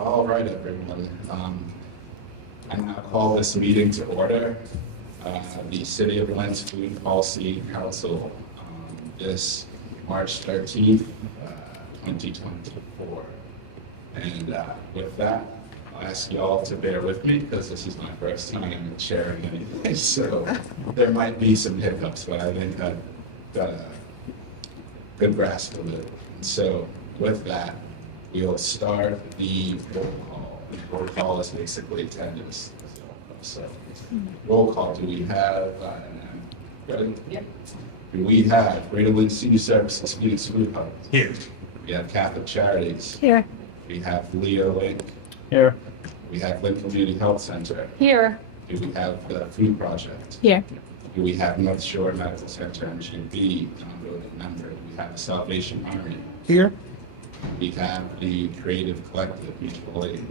All right, everyone. I now call this meeting to order. The City of Lynn's Food Policy Council, this March 13th, 2024. And with that, I'll ask you all to bear with me because this is my first time sharing anything. So there might be some hiccups, but I think I've got a good grasp of it. And so with that, we'll start the roll call. The roll call is basically attendance. So roll call, do we have, ready? Yep. Do we have Greater Lynn Senior Services Phoenix Food Hub? Here. We have Catholic Charities. Here. We have Leo Link. Here. We have Lynn Community Health Center. Here. Do we have the Food Project? Here. Do we have North Shore Medical Center and GB, non-voting member? Do we have the Salvation Army? Here. We have the Creative Collective, Mutual Aid.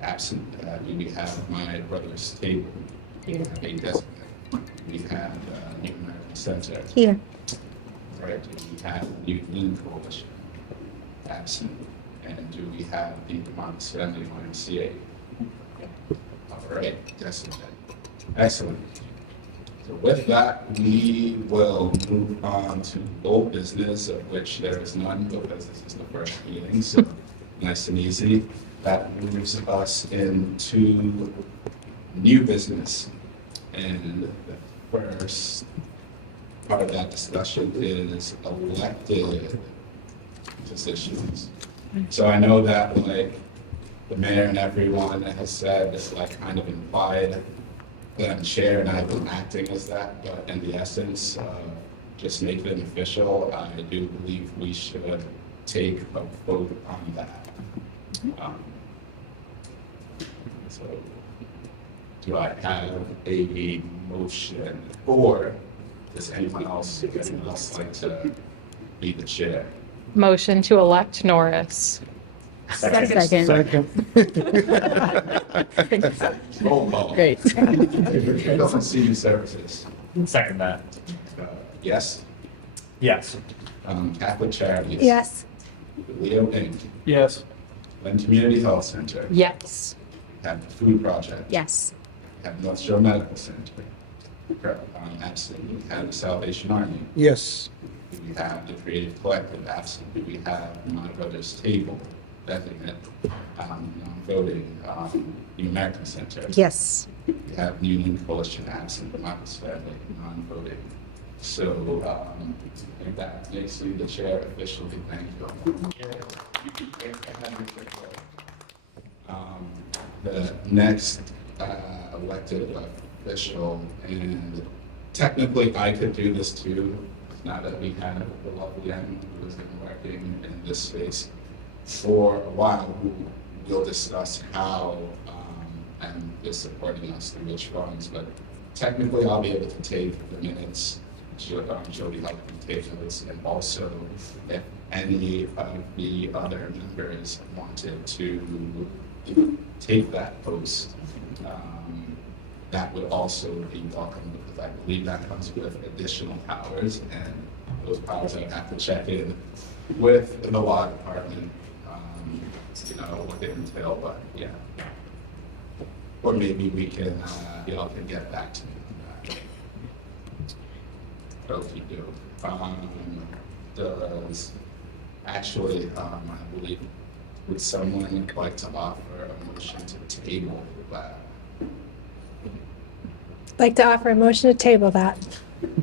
Absent, do we have My Brother's Table? We have a designate. We have New American Center. Here. Right, do we have the New Lynn Coalition? Absent. And do we have the Vermont Family YMCA? All right, designate. Excellent. So with that, we will move on to old business, of which there is none, because this is the first meeting, so nice and easy. That moves us into new business. And the first part of that discussion is elected positions. So I know that like the mayor and everyone has said, it's like kind of implied that I'm chair and I've been acting as that, but in the essence, just make it official. I do believe we should take a vote on that. So, do I have a motion, or does anyone else like to be the chair? Motion to elect Norris. Second. Roll call. Great. Government Senior Services. Second that. Yes. Yes. Catholic Charities. Yes. Leo Inc. Yes. Lynn Community Health Center. Yes. Have the Food Project. Yes. Have North Shore Medical Center. Absent. We have the Salvation Army. Yes. We have the Creative Collective. Absent. We have My Brother's Table. Designate. Non-voting. New American Center. Yes. We have New Lynn Coalition. Absent. Democracy Family. Non-voting. So I think that makes you the chair officially. Thank you. The next elected official, and technically I could do this too, now that we have the lovely Ann who has been working in this space for a while, who will discuss how and is supporting us through which funds, but technically I'll be able to take the minutes. She'll be helping take notes, and also if any of the other members wanted to take that post, that would also be welcome, because I believe that comes with additional powers, and those powers I have to check in with the law department, what they entail, but yeah. Or maybe we can, y'all can get back to me. You do. Does actually, I believe, would someone like to offer a motion to table that? Like to offer a motion to table that.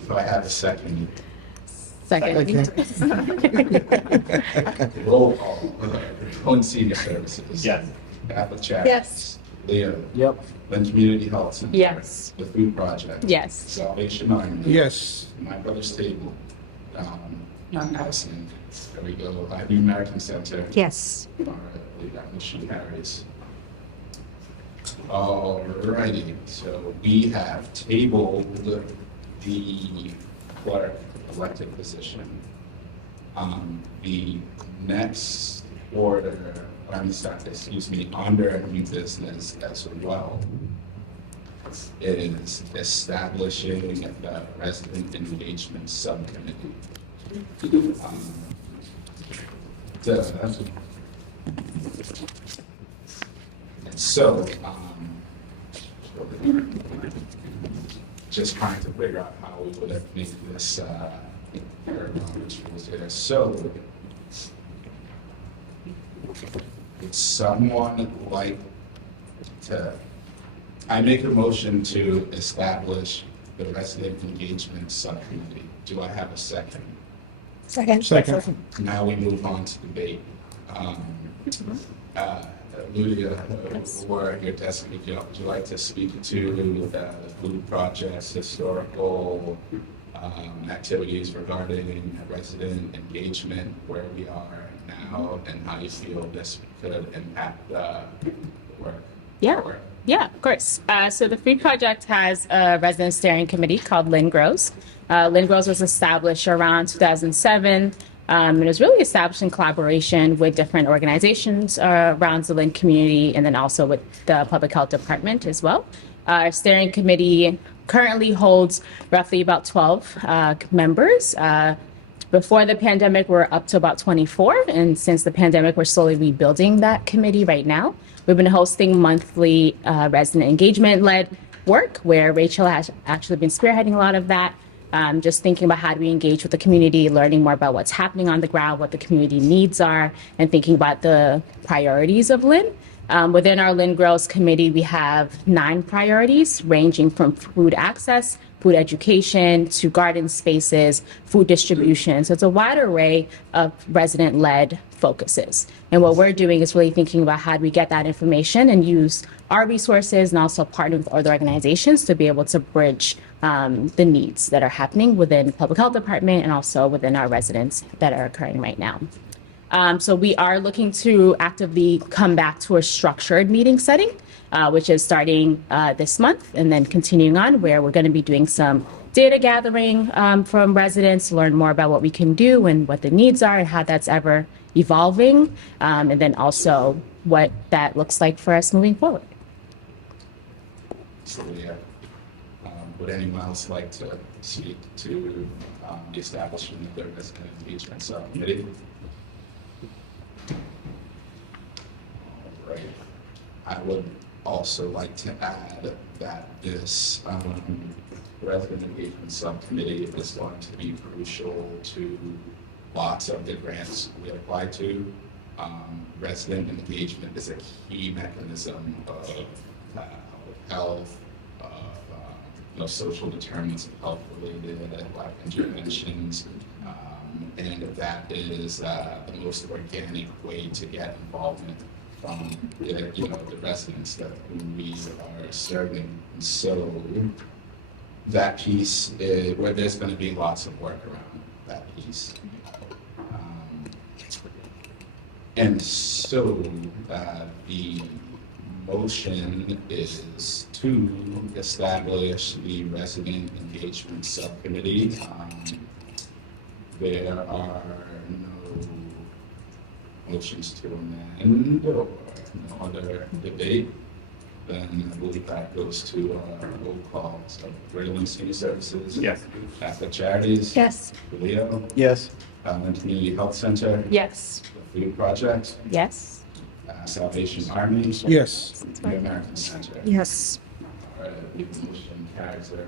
Do I have a second? Second. Roll call. Lynn Senior Services. Yes. Catholic Charities. Yes. Leo. Yep. Lynn Community Health Center. Yes. The Food Project. Yes. Salvation Army. Yes. My Brother's Table. Absent. There we go. New American Center. Yes. All right, I believe that motion carries. All righty, so we have tabled the clerk elected position. The next order, under new business as well, is establishing the resident engagement subcommittee. And so, just trying to figure out how we would have made this, Robert's rules here. So, would someone like to, I make a motion to establish the resident engagement subcommittee. Do I have a second? Second. Now we move on to debate. Lydia, or your desk, would you like to speak to the food projects, historical activities regarding resident engagement, where we are now, and how you feel this could impact the work? Yeah. Yeah, of course. So the food project has a resident steering committee called Lynn Grows. Lynn Grows was established around 2007. It was really established in collaboration with different organizations around the Lynn community, and then also with the public health department as well. Our steering committee currently holds roughly about 12 members. Before the pandemic, we're up to about 24, and since the pandemic, we're slowly rebuilding that committee right now. We've been hosting monthly resident engagement-led work, where Rachel has actually been spearheading a lot of that. Just thinking about how do we engage with the community, learning more about what's happening on the ground, what the community needs are, and thinking about the priorities of Lynn. Within our Lynn Grows committee, we have 9 priorities, ranging from food access, food education, to garden spaces, food distribution. So it's a wide array of resident-led focuses. And what we're doing is really thinking about how do we get that information and use our resources, and also partner with other organizations to be able to bridge the needs that are happening within the public health department and also within our residents that are occurring right now. So we are looking to actively come back to a structured meeting setting, which is starting this month and then continuing on, where we're going to be doing some data gathering from residents to learn more about what we can do and what the needs are and how that's ever evolving, and then also what that looks like for us moving forward. So, yeah. Would anyone else like to speak to the establishment of the resident engagement subcommittee? All right. I would also like to add that this resident engagement subcommittee is going to be crucial to lots of the grants we apply to. Resident engagement is a key mechanism of health, social determinants of health-related life interventions, and that is the most organic way to get involvement from the residents that we are serving. So that piece is where there's going to be lots of work around that piece. And so the motion is to establish the resident engagement subcommittee. There are no motions to amend or no other debate. Then I believe that goes to our roll call. So, Lynn Senior Services. Yes. Catholic Charities. Yes. Leo. Yes. Lynn Community Health Center. Yes. The Food Project. Yes. Salvation Army. Yes. The American Center. Yes. All right, the motion carries there.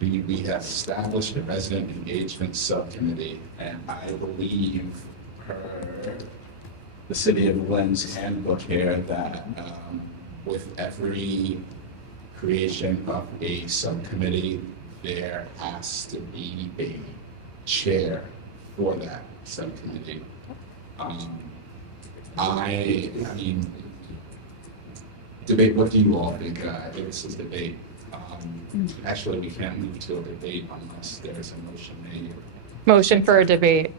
We have established a resident engagement subcommittee, and I believe per the City of Lynn's handbook here that with every creation of a subcommittee, there has to be a chair for that subcommittee. I mean, debate, what do you all think? This is debate. Actually, we can't move to a debate unless there's a motion made. Motion for a debate.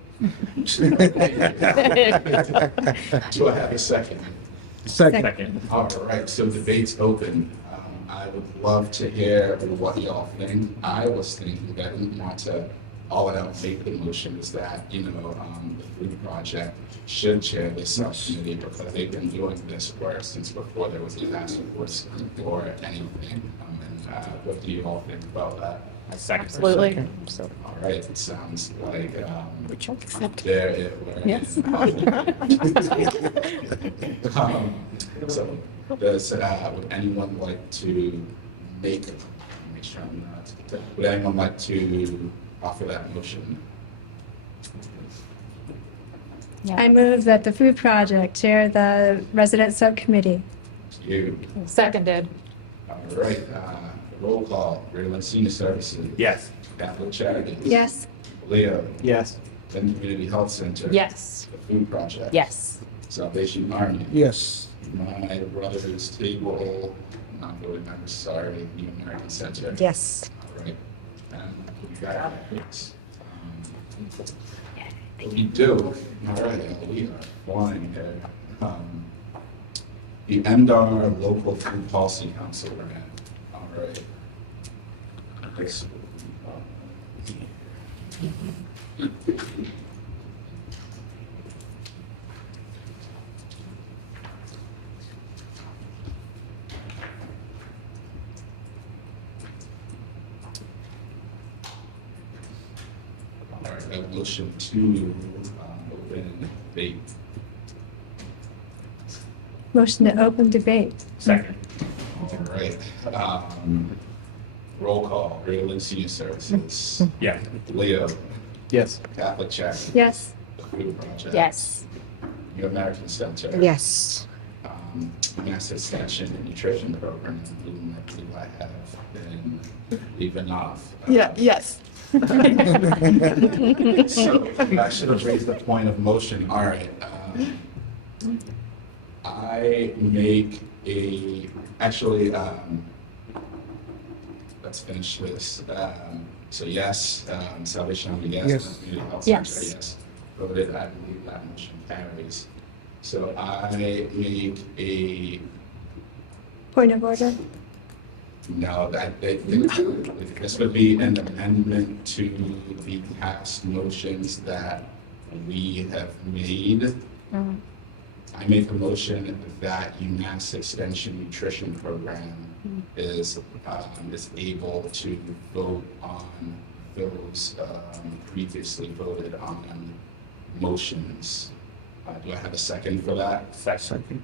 Do I have a second? Second. All right, so debate's open. I would love to hear what y'all think. I was thinking that we want to, all that I would make the motion is that, the food project should chair this subcommittee because they've been doing this work since before there was a task force or anything. And what do you all think about that? I second. Absolutely. All right, it sounds like Accept. there we're Yes. So does would anyone like to make sure I'm not, would anyone like to offer that motion? I move that the food project chair the resident subcommittee. You. Seconded. All right, roll call, Regular Senior Services. Yes. Catholic Charities. Yes. Leo. Yes. Lynn Community Health Center. Yes. The Food Project. Yes. Salvation Army. Yes. My brother's table, not voting members, sorry, the American Center. Yes. All right. And we got it. We do. All right, we are flying here. The MDR Local Food Policy Council grant. All right. This all right, I have a motion to open debate. Motion to open debate. Second. All right. Roll call, Regular Senior Services. Yeah. Leo. Yes. Catholic Charities. Yes. The Food Project. Yes. New American Center. Yes. Mass Extension and Nutrition Program, whom I believe I have been leaving off. Yes. So I should have raised the point of motion. All right. I make actually, let's finish this. So yes, Salvation Army, yes. Yes. Community Health Yes. Center, yes. Voted, I believe that motion carries. So I make a, Point of order. no, this would be an amendment to the past motions that we have made. I make a motion that UMass Extension Nutrition Program is able to vote on those previously voted on motions. Do I have a second for that? Second.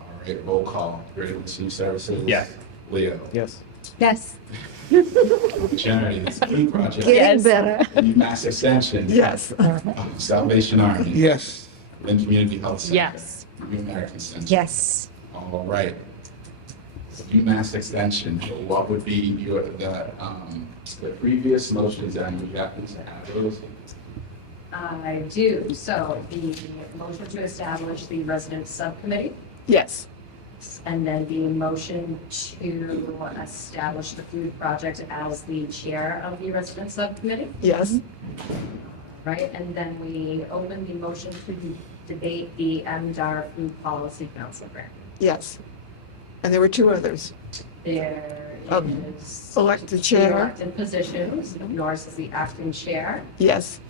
All right, roll call. Regular Senior Services? Yes. Leo? Yes. Yes. Charities, Food Project? Yes. better. UMass Extension? Yes. Salvation Army? Yes. Lynn Community Health Center? Yes. New American Center? Yes. All right. UMass Extension, what would be the previous motions, and we happen to have those? I do. So the motion to establish the resident subcommittee, Yes. and then the motion to establish the food project as the chair of the resident subcommittee, Yes. right? And then we open the motion to debate the MDR Food Policy Council grant. Yes. And there were two others. There Um, is elect the the chair. elected positions, yours is the acting chair, Yes.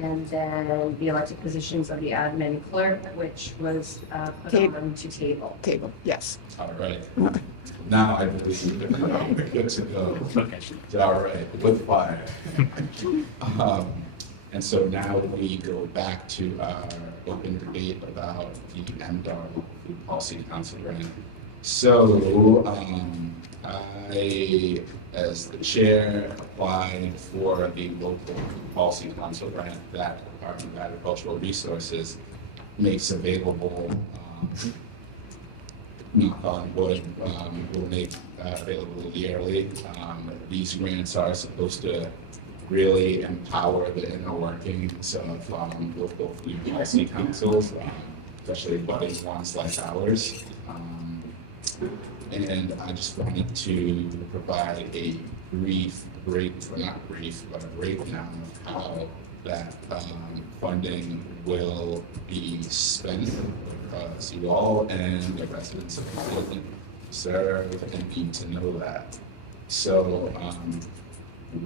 and then the elected positions of the admin clerk, which was put Table. on to table. Table. Yes. All right. Now I believe we're good to go. Okay. All right, with fire. And so now we go back to our open debate about the MDR Food Policy Council grant. So, I, as the chair, applied for the local food policy council grant that the Department of Agricultural Resources makes available, knock on wood, will make available yearly. These grants are supposed to really empower the inner workings of local food policy councils, especially budding ones like ours. And I just wanted to provide a brief, or not brief, but a breakdown of how that funding will be spent, because you all and the residents of the building serve and need to know that. So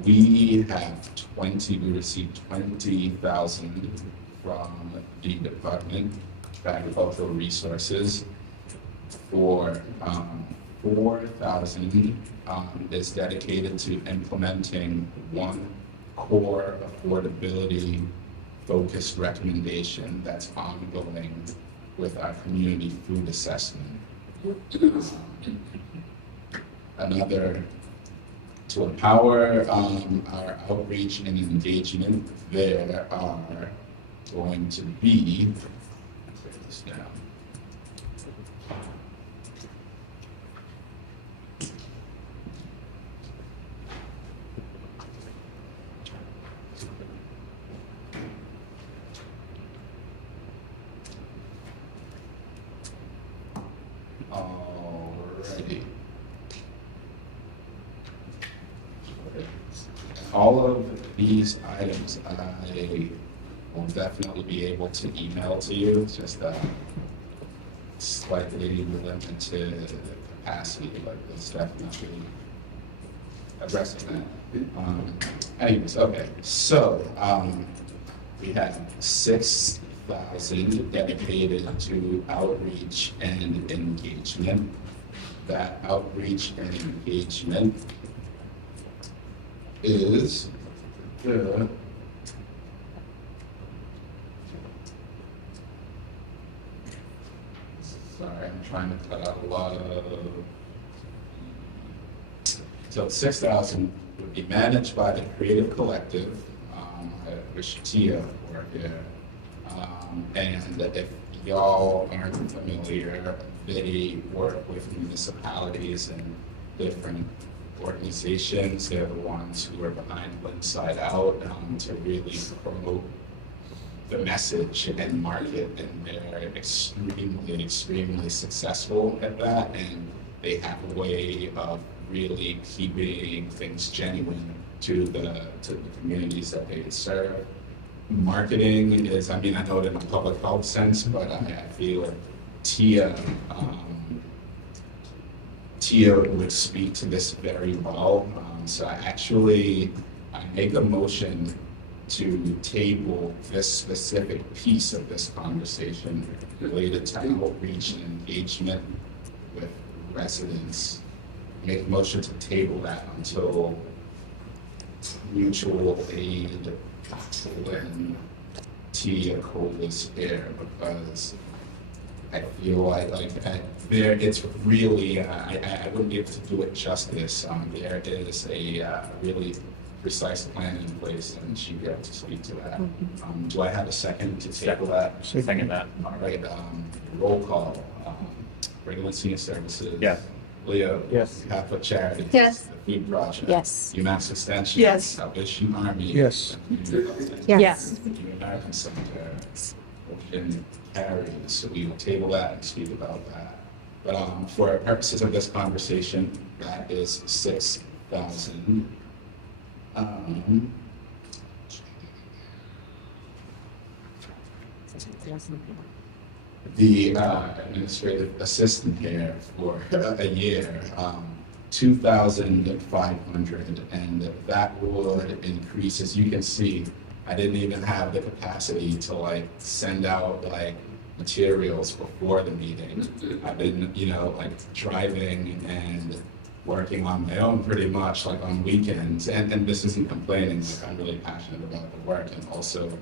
we received 20,000 from the Department of Agricultural Resources for 4,000 is dedicated to implementing one core affordability focused recommendation that's ongoing with our community food assessment. Another, to empower our outreach and engagement, there are going to be, put this down. Alrighty. All of these items I will definitely be able to email to you, just slightly limited capacity, but it's definitely addressing that. Anyways, okay, so we have 6,000 dedicated to outreach and engagement. That outreach and engagement is the sorry, I'm trying to cut out a lot of. So 6,000 would be managed by the Creative Collective, which Tia worked there. And if y'all aren't familiar, they work with municipalities and different organizations. They're the ones who are behind Inside Out to really promote the message and market, and they're extremely successful at that, and they have a way of really keeping things genuine to the communities that they serve. Marketing is, I mean, I know it in a public health sense, but I feel Tia would speak to this very well. So I make a motion to table this specific piece of this conversation related to outreach and engagement with residents. Make a motion to table that until mutual aid when Tia is here, because I feel like there it's really I wouldn't be able to do it justice. There is a really precise plan in place, and she'd be able to speak to that. Do I have a second to table that? Second that. All right. Roll call. Regular Senior Services. Yes. Leo. Yes. Catholic Charities. Yes. The Food Project. Yes. UMass Extension. Yes. Salvation Army. Yes. Yes. American Center. Motion carries. So we will table that and speak about that. But for purposes of this conversation, that is 6,000. The administrative assistant here for a year, 2,500, and that would increase. As you can see, I didn't even have the capacity to send out materials before the meeting. I've been, driving and working on my own pretty much on weekends, and this isn't complaining. I'm really passionate about the work, and also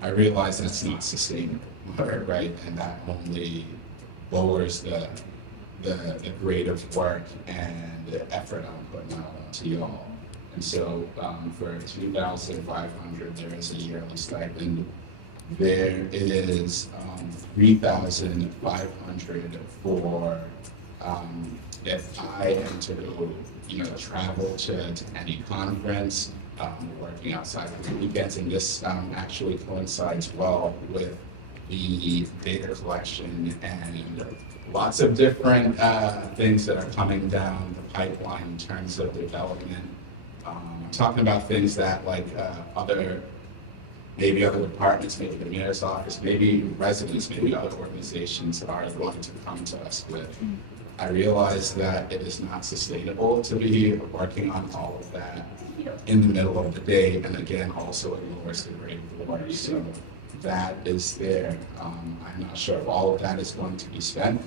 I realize that's not sustainable, right? And that only lowers the grade of work and the effort I'm putting out to y'all. And so for 2,500, there is a yearly stipend. There is 3,500 for if I am to go, travel to any conference, working outside of the weekends, and this actually coincides well with the data collection and lots of different things that are coming down the pipeline in terms of development. I'm talking about things that maybe other departments, maybe the mayor's office, maybe residents, maybe other organizations are going to come to us with. I realize that it is not sustainable to be working on all of that in the middle of the day, and again, also it lowers the grade of work. So that is there. I'm not sure if all of that is going to be spent,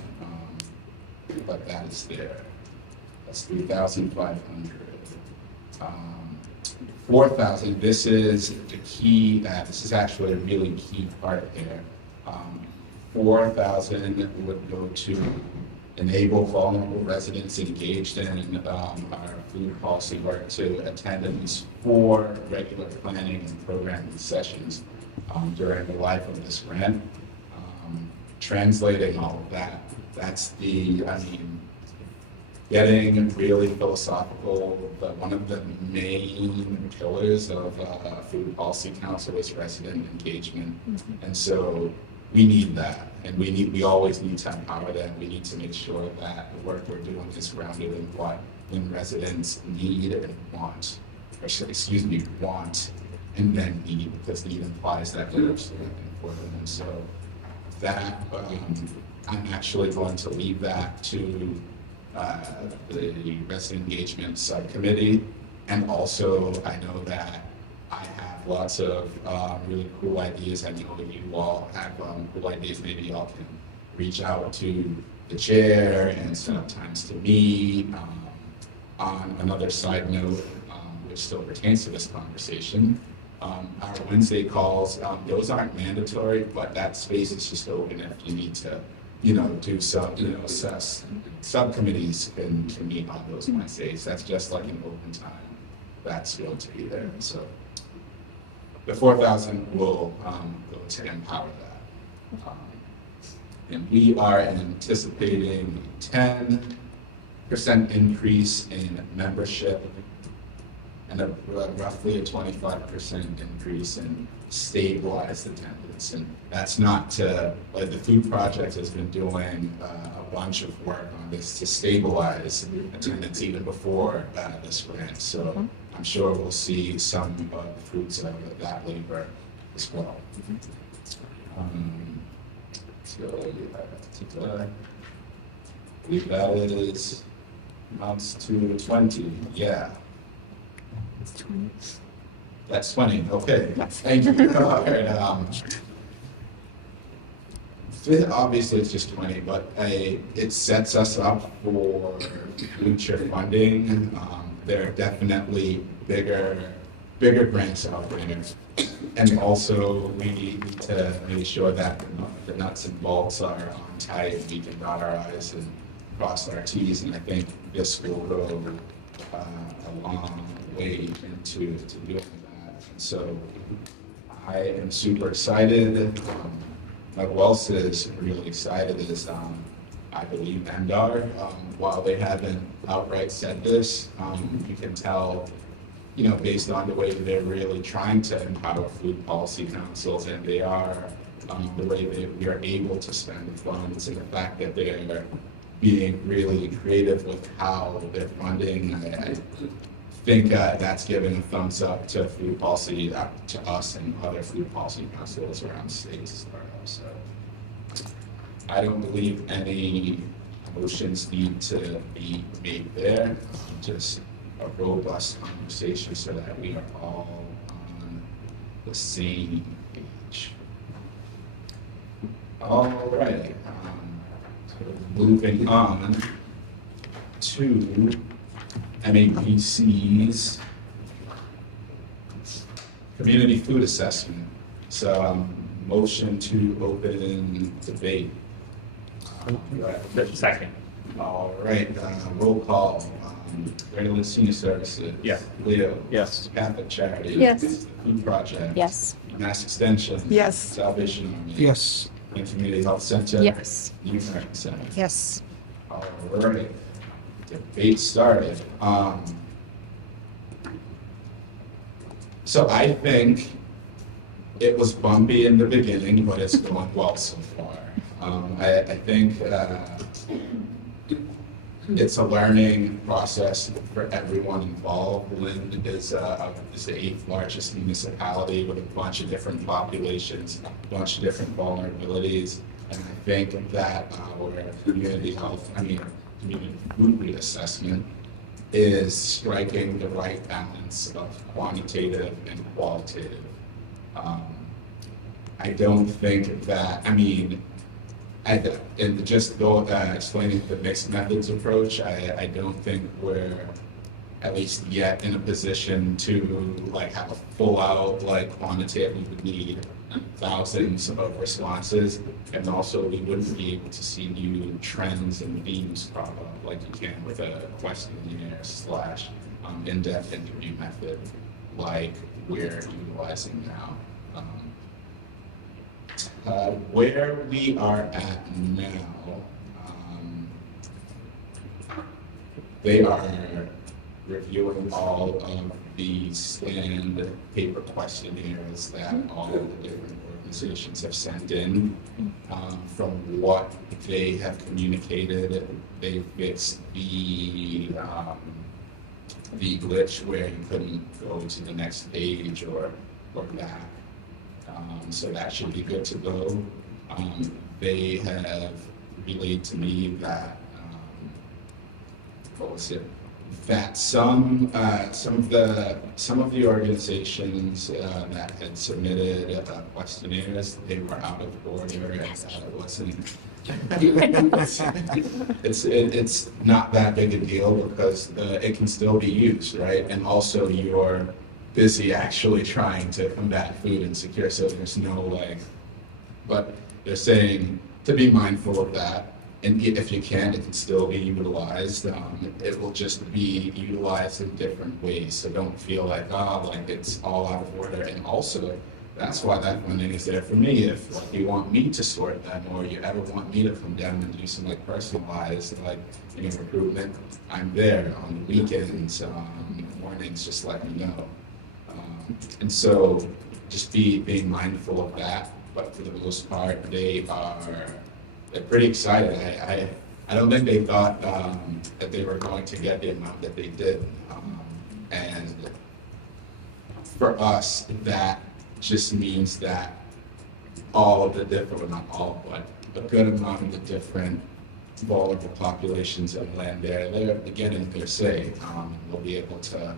but that is there. That's 3,500. 4,000, this is the key, this is actually a really key part here. 4,000 would go to enable vulnerable residents engaged in our food policy work to attend at least 4 regular planning and programming sessions during the life of this grant. Translating all of that, that's getting really philosophical. One of the main pillars of Food Policy Council is resident engagement. And so we need that, and we always need to empower them. We need to make sure that the work we're doing is grounded in what residents need and want, want and then need, because need implies that we're absolutely for them. And so that I'm actually going to leave that to the resident engagement subcommittee, and also I know that I have lots of really cool ideas. I know that you all have cool ideas. Maybe y'all can reach out to the chair and set up times to meet. On another side note, which still pertains to this conversation, our Wednesday calls, those aren't mandatory, but that space is just open if you need to, do some, subcommittees can meet on those Wednesdays. That's just like an open time. That's going to be there. So the 4,000 will go to empower that. And we are anticipating 10% increase in membership and roughly a 25% increase in stabilized attendance. And that's not to, like, the Food Project has been doing a bunch of work on this to stabilize attendance even before this grant. So I'm sure we'll see some of the fruits of that labor as well. So I believe that is amounts to 20. Yeah. It's 20. That's 20. Okay. Thank you. All right. Obviously, it's just 20, but it sets us up for future funding. There are definitely bigger grants out there. And also, we need to make sure that the nuts and bolts are on tight. We can dot our I's and cross our T's. And I think this will go a long way into doing that. And so I am super excited. Who else is really excited is, I believe, NDAR. While they haven't outright said this, you can tell, based on the way they're really trying to empower food policy councils, and they are, the way we are able to spend the funds, and the fact that they're being really creative with how they're funding. I think that's giving a thumbs up to food policy, to us and other food policy councils around states as well. So I don't believe any motions need to be made there. Just a robust conversation so that we are all on the same page. All right. So moving on to MAPC's community food assessment. So motion to open debate. Second. All right, roll call. Regular Senior Services. Yes. Leo. Yes. Catholic Charities. Yes. Food Project. Yes. Mass Extension. Yes. Salvation Army. Yes. Lynn Community Health Center. Yes. New American Center. Yes. All right. Debate started. So I think it was bumpy in the beginning, but it's going well so far. I think it's a learning process for everyone involved. Lynn is the 8th largest municipality with a bunch of different populations, a bunch of different vulnerabilities. And I think that our community food assessment is striking the right balance of quantitative and qualitative. I don't think that, And just go explaining the mixed methods approach, I don't think we're at least yet in a position to like have a full out like quantitative. We would need thousands of responses, and also we wouldn't be able to see new trends and themes crop up like you can with a questionnaire / in-depth interview method like we're utilizing now. Where we are at now, they are reviewing all of the scanned paper questionnaires that all of the different organizations have sent in. From what they have communicated, they fixed the glitch where you couldn't go to the next page or back. So that should be good to go. They have relayed to me that, that some of the organizations that had submitted questionnaires, they were out of order, and it wasn't. It's not that big a deal because it can still be used, right? And also you're busy actually trying to combat food insecurity, so there's no like, but they're saying to be mindful of that, and if you can, it can still be utilized. It will just be utilized in different ways, so don't feel like, like it's all out of order. And also, that's why that funding is there for me. If like you want me to sort them, or you ever want me to come down and do some like personalized like recruitment, I'm there on the weekends, mornings. Just let me know. And so, just being mindful of that. But for the most part, they're pretty excited. I don't think they thought that they were going to get the amount that they did. And for us, that just means that all of the different, well, not all, but a good amount of the different vulnerable populations in the land they're getting their say. They'll be able to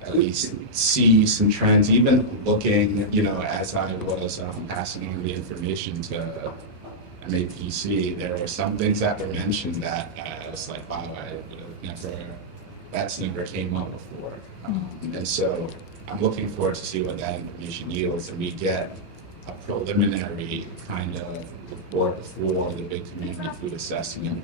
at least see some trends, even looking, as I was passing on the information to MAPC, there were some things that were mentioned that I was like, wow, that's never came up before. And so I'm looking forward to see what that information yields, and we get a preliminary kind of report for the big community food assessment.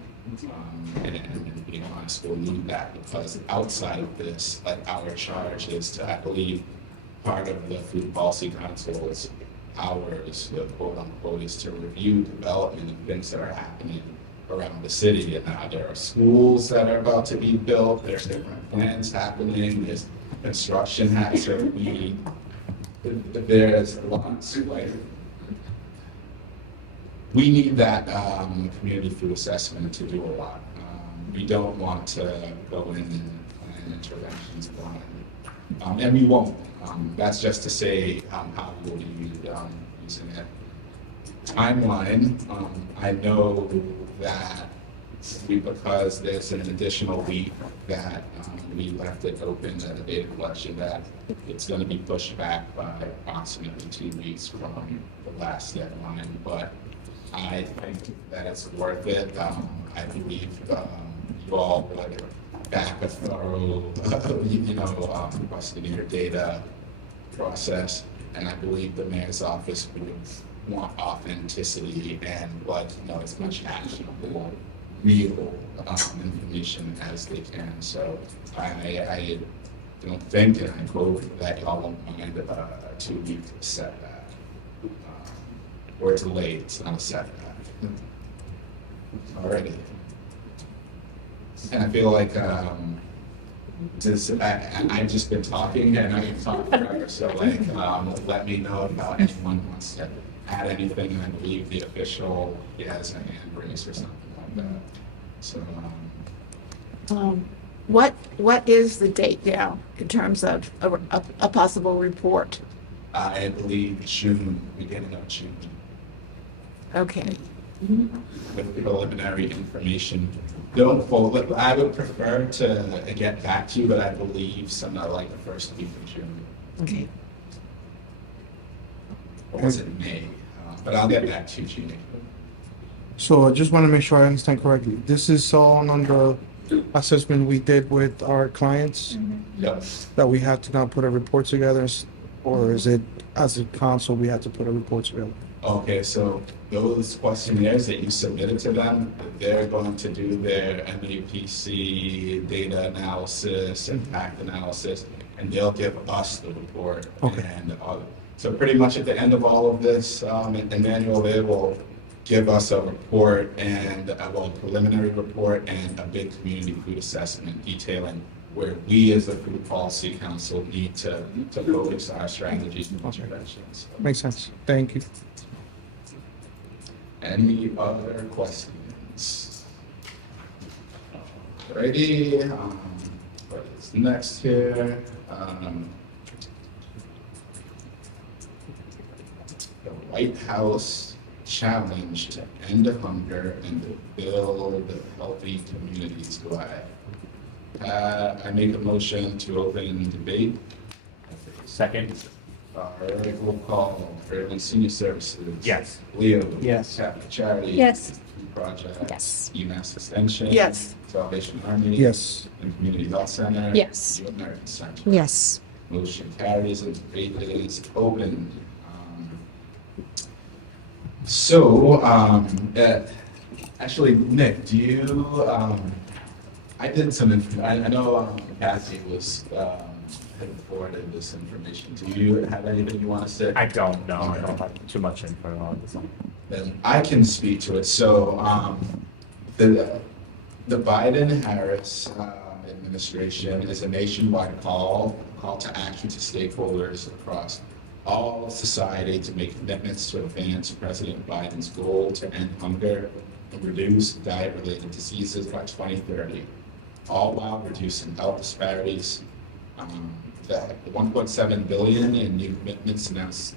And being honest, we'll need that because outside of this, like our charge is to, I believe, part of the Food Policy Council's hours, the quote unquote, is to review development and things that are happening around the city. And now there are schools that are about to be built, there's different plans happening, there's construction happening, so there's lots of like, we need that community food assessment to do a lot. We don't want to go in and plan interventions blind, and we won't. That's just to say how we will be using it. Timeline, I know that because there's an additional week that we left it open at a data collection, that it's going to be pushed back by approximately 2 weeks from the last deadline, but I think that it's worth it. I believe you all would back a thorough, questionnaire data process, and I believe the mayor's office would want authenticity and as much actionable, real information as they can. So I don't think, and I hope that y'all won't mind a 2-week setback. Or delay, it's not a setback. Alrighty. And I feel like I've just been talking and I can talk forever, so let me know if anyone wants to add anything. I believe the official has a hand raised or something like that. So what is the date now in terms of a possible report? I believe June, beginning of June. Okay. With preliminary information. Don't quote it. I would prefer to get back to you, but I believe somewhere like the first week of June. Okay. Or was it May? But I'll get back to you, Jeannie. So I just want to make sure I understand correctly. This is all on the assessment we did with our clients Yes. that we have to now put a report together, or is it as a council we have to put a report together? Okay, so those questionnaires that you submitted to them, they're going to do their MAPC data analysis, impact analysis, and they'll give us the report. Okay. And so pretty much at the end of all of this, Emmanuel, they will give us a report and a preliminary report and a big community food assessment detailing where we as a food policy council need to focus our strategies and interventions. Makes sense. Thank you. Any other questions? Alrighty, what is next here? The White House challenge to end hunger and to build healthy communities. Do I make a motion to open debate? Second. All right, roll call. Fairland Senior Services. Yes. Leo. Yes. Catholic Charity. Yes. Food Project. Yes. UMass Extension. Yes. Salvation Army. Yes. And Community Health Center. Yes. New American Center. Yes. Motion carries and debate is open. Actually, Nick, do you, I did some, I know Kathy was, had forwarded this information. Do you have anything you want to say? I don't know. I don't have too much info on this one. Then I can speak to it. So, the Biden-Harris administration is a nationwide call to action to stakeholders across all of society to make commitments to advance President Biden's goal to end hunger and reduce diet-related diseases by 2030, all while reducing health disparities. The $1.7 billion in new commitments announced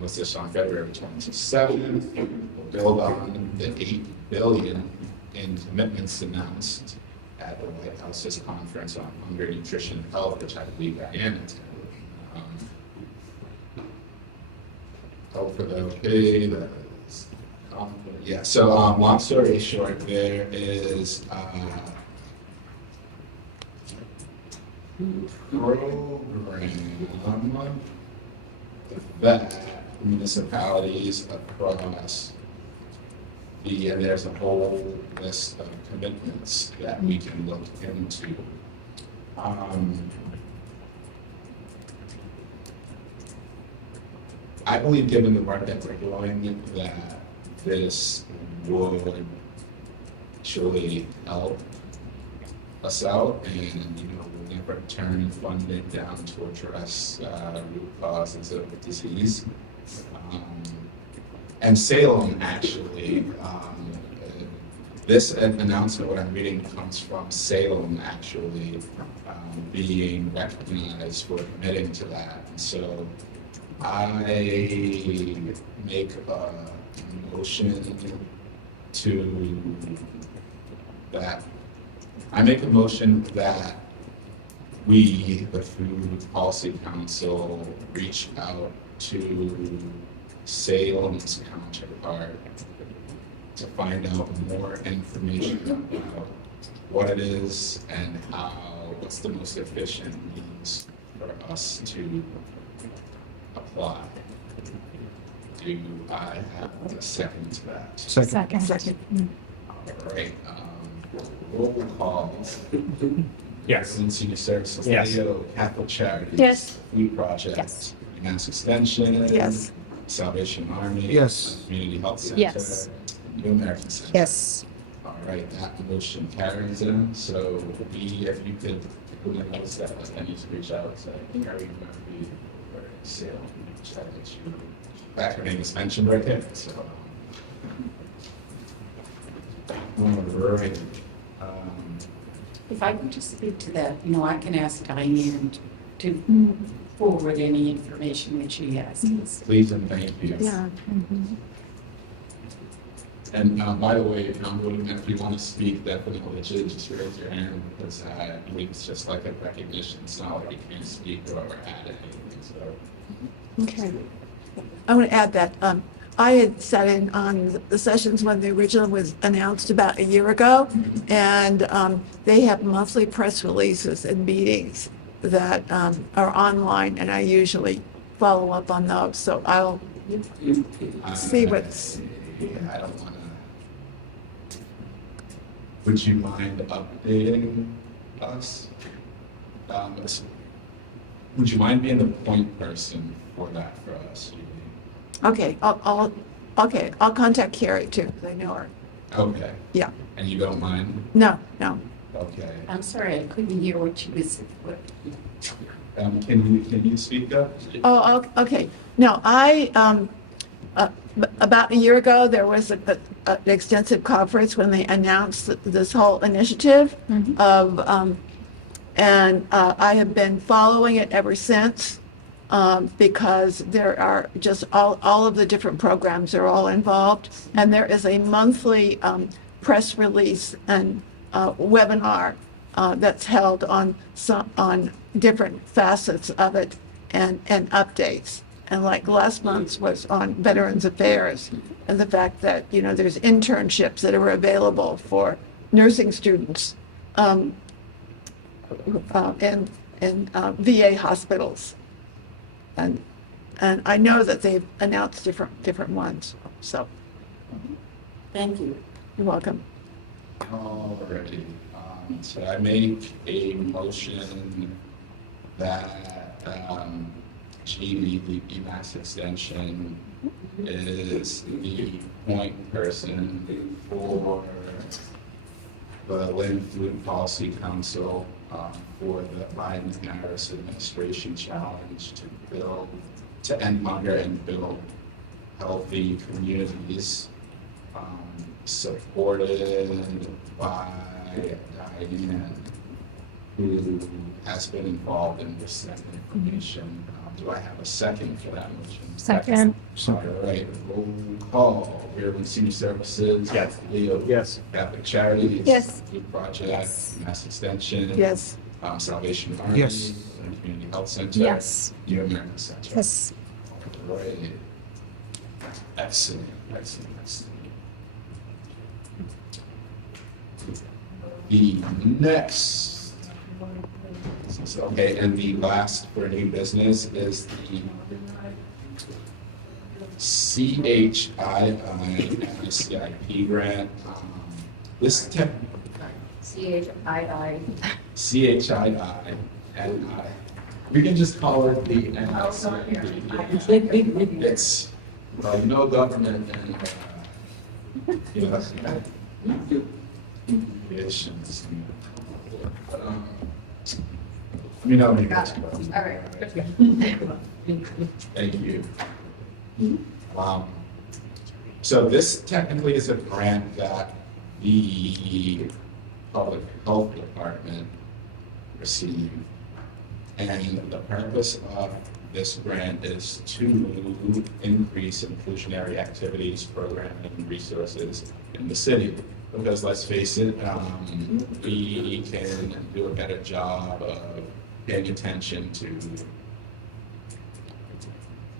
was this on February 27th, will build on the $8 billion in commitments announced at the White House's conference on hunger, nutrition, and health, which I believe Diana attended. Hope for the okay, yeah, so long story short, there is program that municipalities across and there's a whole list of commitments that we can look into. I believe, given the work that we're doing, that this would surely help us out, and we'll never turn funding down to address root causes of disease. And Salem, actually, this announcement, what I'm reading, comes from Salem, actually, being recognized for committing to that. And so I make a motion that we, the Food Policy Council, reach out to Salem's counterpart to find out more information about what it is and what's the most efficient means for us to apply. Do I have a second to that? Second. All right, roll call. Yes. Lynn Senior Services. Yes. Leo, Catholic Charities. Yes. Food Project. Yes. UMass Extension. Yes. Salvation Army. Yes. Community Health Center. Yes. New American Center. Yes. All right, that motion carries in. So if you could, who knows that I need to reach out to Gary Murphy or Salem, which I let you, back her name is mentioned right there, so. All right. If I could just speak to that, I can ask Diane to forward any information that she has. Please and thank you. Yeah. And by the way, if you want to speak, definitely just raise your hand, because I believe it's just like a recognition. It's not like you can't speak or add anything, so. Okay. I want to add that I had sat in on the sessions when the original was announced about a year ago, and they have monthly press releases and meetings that are online, and I usually follow up on those. So I'll see what's. I don't wanna. Would you mind updating us? Would you mind being the point person for that for us? Okay, I'll contact Carrie too, because I know her. Okay. Yeah. And you don't mind? No. Okay. I'm sorry, I couldn't hear what you was, what, Can you speak up? Oh, okay. No, about a year ago, there was an extensive conference when they announced this whole initiative of, and I have been following it ever since, because there are just all of the different programs are all involved, and there is a monthly press release and webinar that's held on different facets of it and updates. And like last month's was on Veterans Affairs and the fact that, there's internships that are available for nursing students in VA hospitals. And I know that they've announced different ones, so thank you. you're welcome. Alrighty. So I make a motion that GD Mass Extension is the point person for the Lynn Food Policy Council for the Biden-Harris administration challenge to end hunger and build healthy communities, supported by Diane, who has been involved in this information. Do I have a second for that motion? Second. All right, roll call. Maryland Senior Services. Yes. Leo. Yes. Catholic Charities. Yes. Food Project. Mass Extension. Yes. Salvation Army. Yes. And Community Health Center. Yes. New American Center. Yes. All right. Excellent. The next, okay, and the last for new business is the CHII grant. This tech, CHII. CHII, and we can just call it the NICIP. It's no government and conditions. Maybe that's All right. Thank you. So this technically is a grant that the Public Health Department received. And the purpose of this grant is to increase inclusionary activities, programming, and resources in the city. Because let's face it, we can do a better job of paying attention to,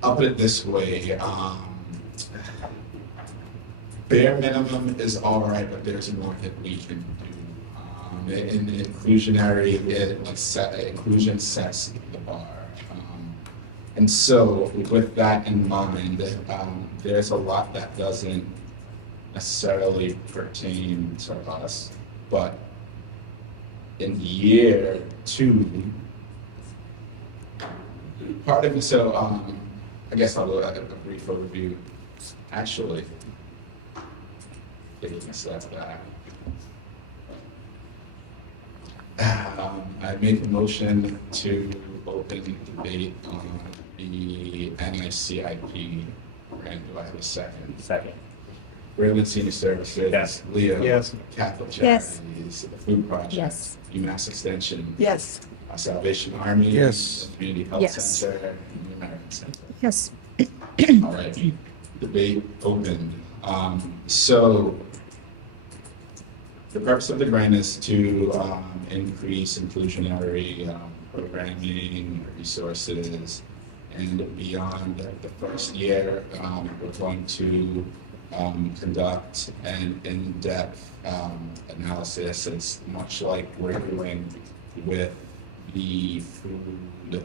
I'll put it this way, bare minimum is all right, but there's more that we can do. In inclusionary, inclusion sets the bar. And so with that in mind, there's a lot that doesn't necessarily pertain to us, but in year 2, part of it, so I guess I'll do a brief overview. Actually, taking a step back. I make a motion to open debate on the NICIP grant. Do I have a second? Second. Maryland Senior Services. Yes. Leo. Yes. Catholic Yes. Charities. The Food Project. Yes. UMass Extension. Yes. Salvation Army. Yes. Community Health Yes. Center. And New American Center. Yes. All right. Debate opened. So the purpose of the grant is to increase inclusionary programming, resources, And beyond the first year, we're going to conduct an in-depth analysis. It's much like we're doing with the food, the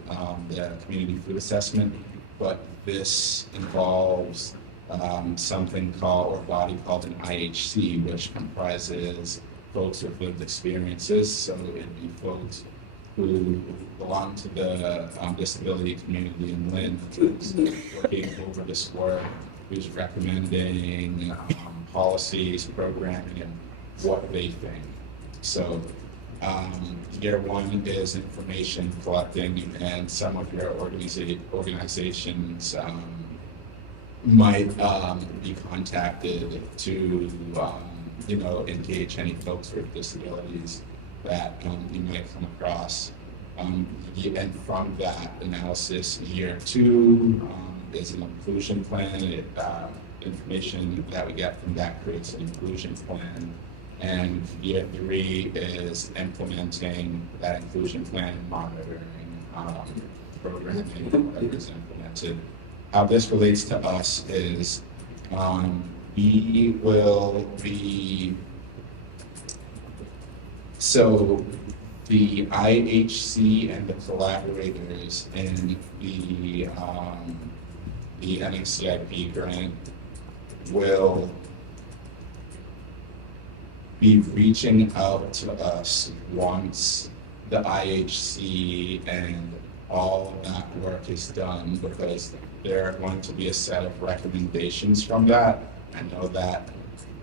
community food assessment, but this involves something called, or body called an IHC, which comprises folks with lived experiences. So it'd be folks who belong to the disability community in Lynn, who's working over this work, who's recommending policies, programming, and what they think. So year one is information collecting, and some of your organizations might be contacted to engage any folks with disabilities that you might come across. And from that analysis, year two is an inclusion plan. Information that we get from that creates an inclusion plan. And year three is implementing that inclusion plan, monitoring, programming, whatever is implemented. How this relates to us is we will be, so the IHC and the collaborators in the NACIP grant will be reaching out to us once the IHC and all that work is done, because there are going to be a set of recommendations from that. I know that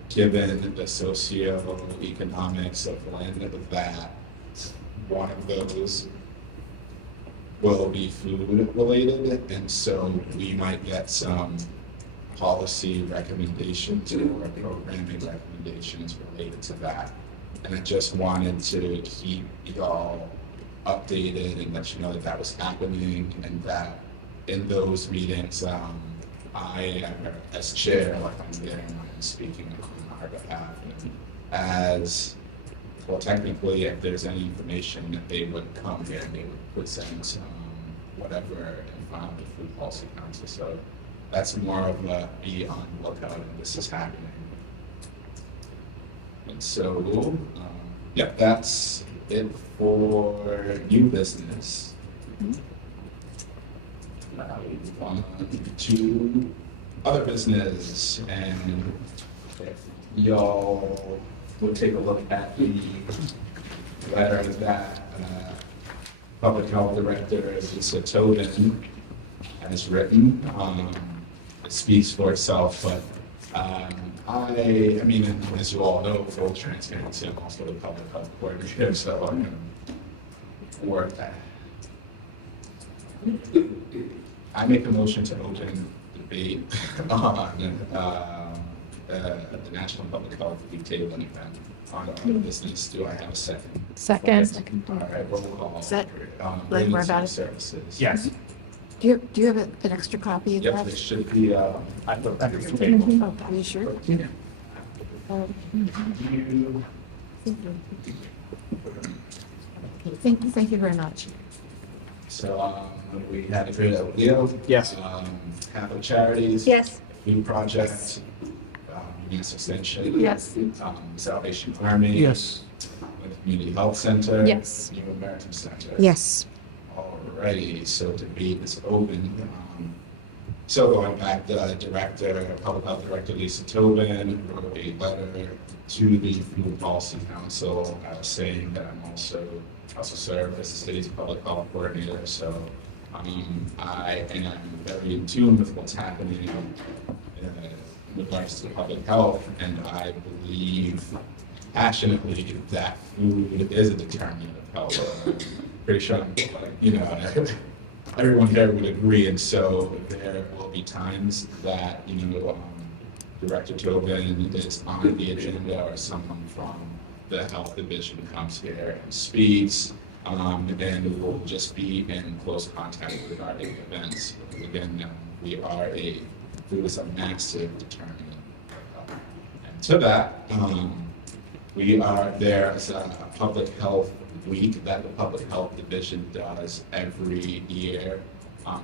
given the socioeconomics of Lynn, that one of those will be food related, and so we might get some policy recommendations or programming recommendations related to that. And I just wanted to keep y'all updated and let you know that that was happening, and that in those meetings, I, as chair, I'm there and I'm speaking on our behalf. And as well, technically, if there's any information that they would come here and they would present whatever in front of the Food Policy Council. So that's more of a be on the lookout, and this is happening. And so, yeah, that's it for new business. On to other business, and if y'all will take a look at the letter that Public Health Director Lisa Tobin has written. It speaks for itself, but I mean, as you all know, full transparency, I'm also the public health coordinator, so I'm going to work that. I make a motion to open debate on the National Public Health Week tabling event on our business. Do I have a second? Second. All right, roll call. Is that like more about it? Services. Yes. Do you have an extra copy of Yep, that? there should be, I thought that was the table. Oh, are you sure? you, Thank you very much. so we had a good Leo. Yes. Catholic Charities. Yes. Food Project. Youth Extension. Yes. Salvation Army. Yes. Lynn Community Health Center. Yes. New American Center. Yes. Alrighty, so debate is open. So going back, the Public Health Director Lisa Tobin wrote a letter to the Food Policy Council saying that I'm also serve as the city's public health coordinator. So I am very in tune with what's happening in regards to public health, and I believe passionately that food is a determinant of health. Pretty sure, everyone here would agree, and so there will be times that, Director Tobin is on the agenda, or someone from the health division comes here and speaks, and we'll just be in close contact regarding events. Again, food is a massive determinant of health. And to that, there's a public health week that the Public Health Division does every year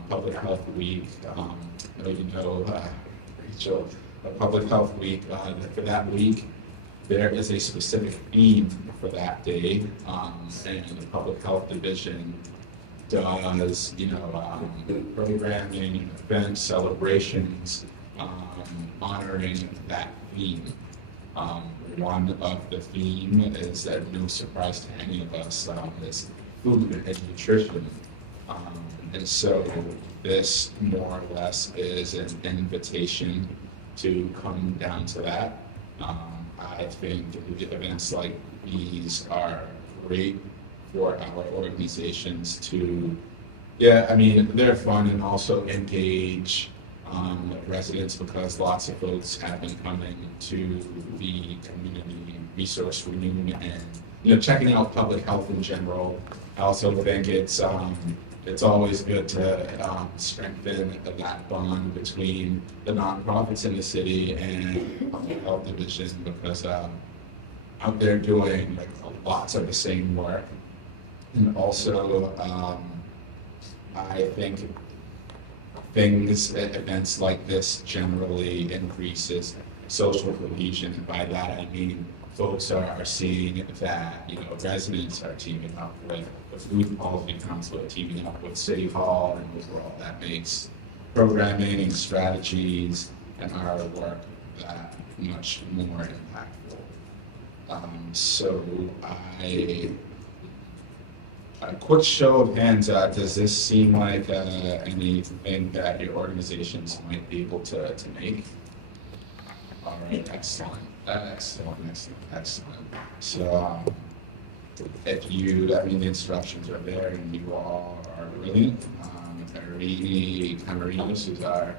Public Health Week, I know you know, Rachel, Public Health Week, for that week, there is a specific theme for that day, and the Public Health Division does, programming, events, celebrations, honoring that theme. One of the theme is that no surprise to any of us, is food and nutrition. And so this more or less is an invitation to come down to that. I think events like these are great for our organizations to, they're fun and also engage residents, because lots of folks have been coming to the community resource room and checking out public health in general. I also think it's always good to strengthen that bond between the nonprofits in the city and the public health division, because out there doing lots of the same work. And also, I think events like this generally increases social cohesion. And by that, I mean folks are seeing that, residents are teaming up with the Food Policy Council, teaming up with City Hall, and overall that makes programming and strategies and our work that much more impactful. So a quick show of hands, does this seem like anything that your organizations might be able to make? All right, excellent. So, if the instructions are there and you all are brilliant. Irene Camarinos, who's our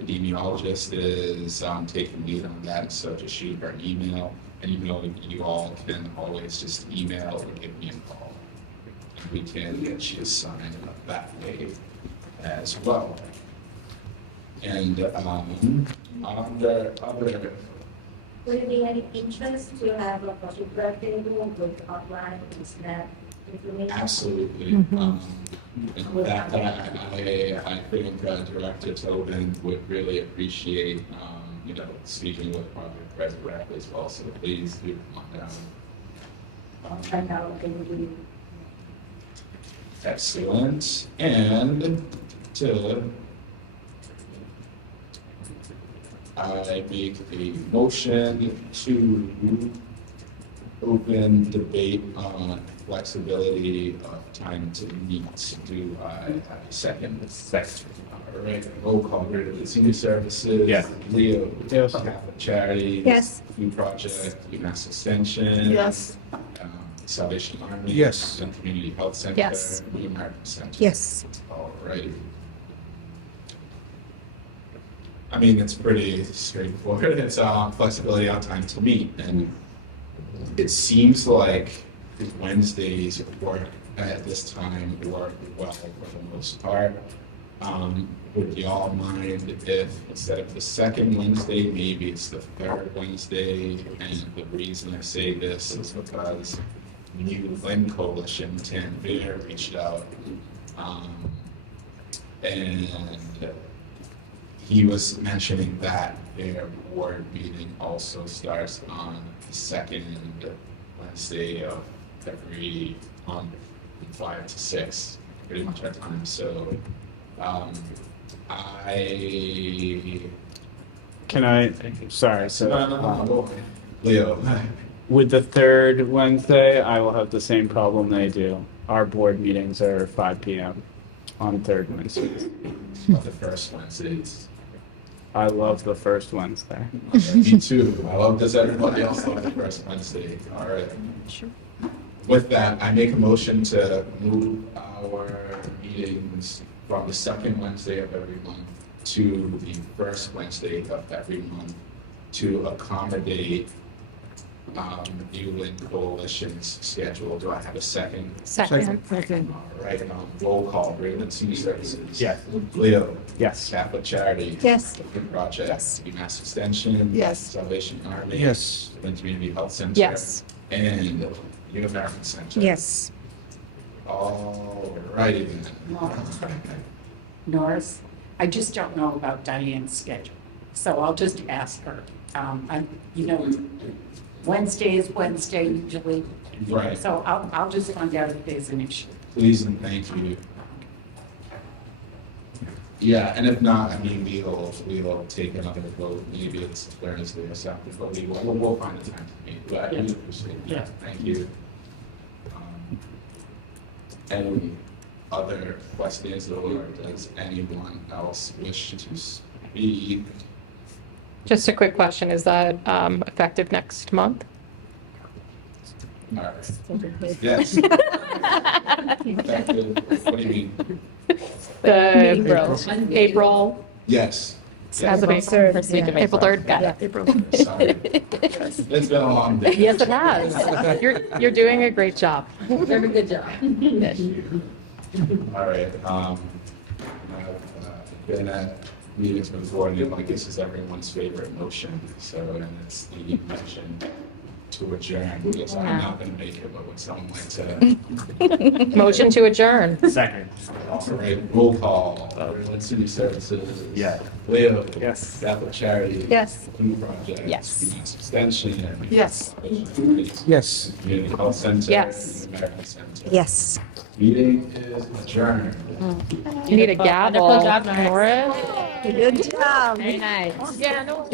epidemiologist, is taking lead on that. So just shoot her email, and you all can always just email or give me a call. And we can get you assigned that way as well. And under other. Would it be any interest to have a particular table with outline and snap information? Absolutely. And with that, I think Director Tobin would really appreciate, speaking with Project Resurrect as well. So please do come on down. And now can do. Excellent. And I make a motion to open debate on flexibility of time to meet. Do I have a second? Second. All right, roll call. Grid Senior Services. Yes. Leo. Yes. Catholic Charities. Yes. Food Project. UMass Extension. Yes. Salvation Army. Yes. Lynn Community Health Center. Yes. New American Center. Yes. All right. It's pretty straightforward. It's flexibility on time to meet, and it seems like Wednesdays work at this time work well for the most part. Would y'all mind if instead of the second Wednesday, maybe it's the third Wednesday? And the reason I say this is because New Lynn Coalition, Tanvir, reached out, and he was mentioning that their board meeting also starts on the second Wednesday of every month, from 5 to 6, pretty much our time. So, Sorry, Leo. with the third Wednesday, I will have the same problem they do. Our board meetings are 5 p.m. on third Wednesdays. The first Wednesdays. I love the first Wednesday. Me too. I love this. Everybody else love the first Wednesday. All right. Sure. With that, I make a motion to move our meetings from the second Wednesday of every month to the first Wednesday of every month to accommodate New Lynn Coalition's schedule. Do I have a second? Second. Second. All right, roll call. Greenland Senior Services. Yes. Leo. Yes. Catholic Charities. Yes. The Food Project. Yes. UMass Extension. Yes. Salvation Army. Yes. Lynn Community Health Center. Yes. And New American Center. Yes. All righty then. Norris. I just don't know about Diane's schedule, so I'll just ask her. Wednesday is Wednesday usually. Right. So I'll just find out if there's an issue. Please and thank you. Yeah, and if not, I mean, we'll take another vote, maybe it's Thursday or something, but we'll find a time to meet, but I really appreciate it. Yeah. Thank you. Any other questions, or does anyone else wish to speak? Just a quick question, is that effective next month? All right. Yes. Effective, what do you mean? April, Yes. as of April, First week of April 3rd, got it. April. Sorry. It's been a long day. Yes, it has. You're doing a great job. Very good job. All right, I've been at meetings before, and I guess it's everyone's favorite motion, so, and it's the motion to adjourn. Yes, I'm not gonna make it, but would someone like to? Motion to adjourn. Second. All right, roll call. Lynn Community Services. Yeah. Leo. Yes. Catholic Charity. Yes. Food Project. Yes. Extension. Yes. Yes. Community Health Center. Yes. American Center. Yes. Meeting is adjourned. You need a gavel, Wonderful job, Norris. Norris. Good job. Very nice. Yeah, no.